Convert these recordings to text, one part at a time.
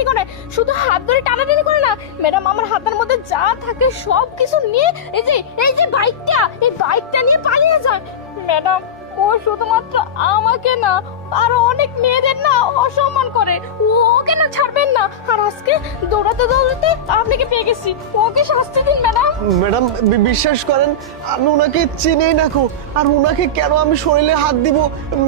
টানাটানি করে, শুধু হাত ধরে টানাটানি করে না ম্যাডাম, আমার হাতের মধ্যে যা থাকে সব কিছু নিয়ে এই যে বাইকটা নিয়ে পালিয়ে যায় ম্যাডাম। ও শুধুমাত্র আমাকে না, আরো অনেক মেয়েদের না অসম্মান করে। ওকে না ছাড়বেন না। আর আজকে দৌড়াতে দৌড়াতে আপনাকে পেয়ে গেছি, ওকে শাস্তি দিন ম্যাডাম। ম্যাডাম বিশ্বাস করেন আমি ওনাকে চিনিই না কো, আর ওনাকে কেন আমি শরীরে হাত দিব?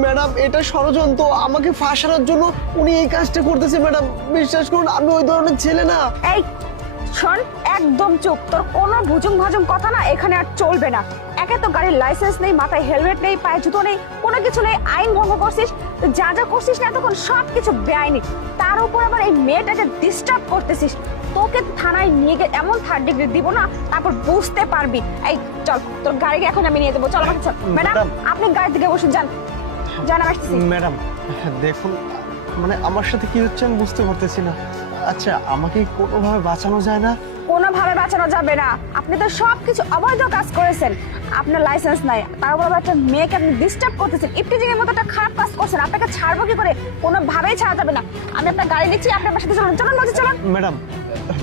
ম্যাডাম এটা ষড়যন্ত্র, আমাকে ফাঁসানোর জন্য উনি এই কাজটা করতেছে। ম্যাডাম বিশ্বাস করুন আমি ওই ধরনের ছেলে না। এই শোন, একদম চুপ। তোর কোনো ভুজুং ভাজুং কথা না এখানে আর চলবে না। একে তো গাড়ির লাইসেন্স নেই, মাথায় হেলমেট নেই, পায়ে জুতো নেই, কোনো কিছু নেই, আইন ভঙ্গ করছিস। যা যা করছিস না তখন সব কিছু বেআইনি, তার উপর আবার এই মেয়েটাকে ডিস্টার্ব করতেছিস। তোকে থানায় নিয়ে গিয়ে এমন 3rd ডিগ্রি দিব না, তারপর বুঝতে পারবি। এই চল, তোর গাড়িকে এখন আমি নিয়ে দেবো। চল আমাকে চল। ম্যাডাম আপনি গাড়ি থেকে বসুন, যান যান। আমি আসতেছি। ম্যাডাম দেখুন, মানে আমার সাথে কি হচ্ছে আমি বুঝতে পারতেছি না। আচ্ছা আমাকে কোনোভাবে বাঁচানো যায় না? কোনোভাবে বাঁচানো যাবে না। আপনি তো সবকিছু অবৈধ কাজ করেছেন, আপনার লাইসেন্স নাই, তার উপর আবার একটা মেয়েকে আপনি ডিস্টার্ব করতেছেন, ইফটিজিং এর মতো একটা খারাপ কাজ করছেন। আপনাকে ছাড়বো কি করে? কোনোভাবেই ছাড়া যাবে না। আমি আপনার গাড়ি নিচ্ছি, আপনি আমার সাথে চলুন। চলুন বলছি, চলুন। ম্যাডাম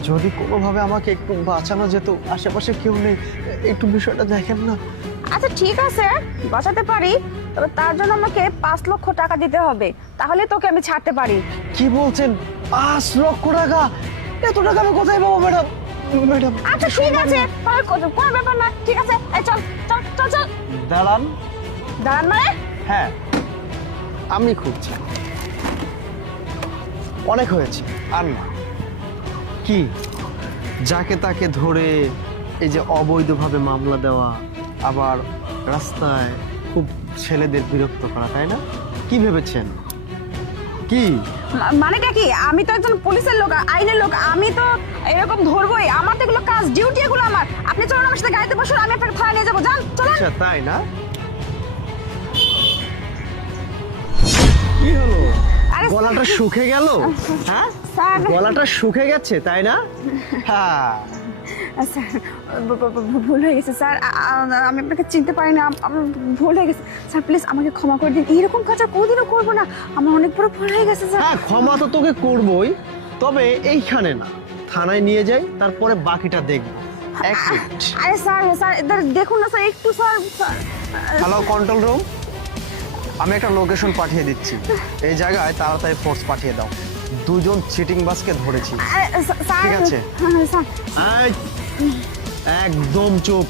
যদি কোনোভাবে আমাকে একটু বাঁচানো যেত, আশেপাশে কেউ নেই, একটু বিষয়টা দেখেন না। আচ্ছা ঠিক আছে, বাঁচাতে পারি, তবে তার জন্য আমাকে 5 লক্ষ টাকা দিতে হবে, তাহলে তোকে আমি ছাড়তে পারি। কি বলছেন? 5 লক্ষ টাকা? এত টাকা আমি কোথায় পাবো ম্যাডাম? ম্যাডাম আচ্ছা ঠিক আছে, তাহলে কোনো ব্যাপার না। ঠিক আছে, এই চল চল চল চল। দাঁড়ান। দাঁড়ান মানে? হ্যাঁ আমি খুঁজছি, অনেক হয়েছে আর না। কি যাকে তাকে ধরে এই যে অবৈধভাবে মামলা দেওয়া, আবার রাস্তায় খুব ছেলেদের বিরক্ত করা, তাই না? কি ভেবেছেন? কি মানেটা কি? আমি তো একজন পুলিশের লোক, আইনের লোক, আমি তো এরকম ধরবই। আমার তো এগুলো কাজ, ডিউটি এগুলো আমার। আপনি চলুন আমার সাথে গাড়িতে বসুন, আমি আপনাকে থানায় নিয়ে যাবো। যান চলুন। আচ্ছা তাই না? কি হলো, আরে গলাটা শুকে গেল? হ্যাঁ স্যার, গলাটা শুকে গেছে তাই না? হ্যাঁ স্যার ভুল হয়ে গেছে স্যার। আমি আপনাকে চিনতে পারি না, আমার ভুল হয়ে গেছে স্যার। প্লিজ আমাকে ক্ষমা করে দিন, এইরকম কাজ আর কোনোদিনও করবো না। আমার অনেক বড় ভুল হয়ে গেছে স্যার। হ্যাঁ ক্ষমা তো তোকে করবই, তবে এইখানে না, থানায় নিয়ে যাই, তারপরে বাকিটা দেখব। এক মিনিট। আরে স্যার স্যার দেখুন না স্যার, একটু স্যার। হ্যালো কন্ট্রোল রুম, আমি একটা লোকেশন পাঠিয়ে দিচ্ছি, এই জায়গায় তাড়াতাড়ি ফোর্স পাঠিয়ে দাও। 2 জন চিটিং বাসকে ধরেছি। স্যার ঠিক আছে। স্যার এই, একদম চুপ,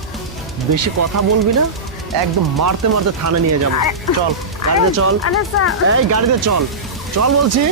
বেশি কথা বলবি না, একদম মারতে মারতে থানা নিয়ে যাবো। চল গাড়িতে চল। আরে স্যার, এই গাড়িতে চল, চল বলছি।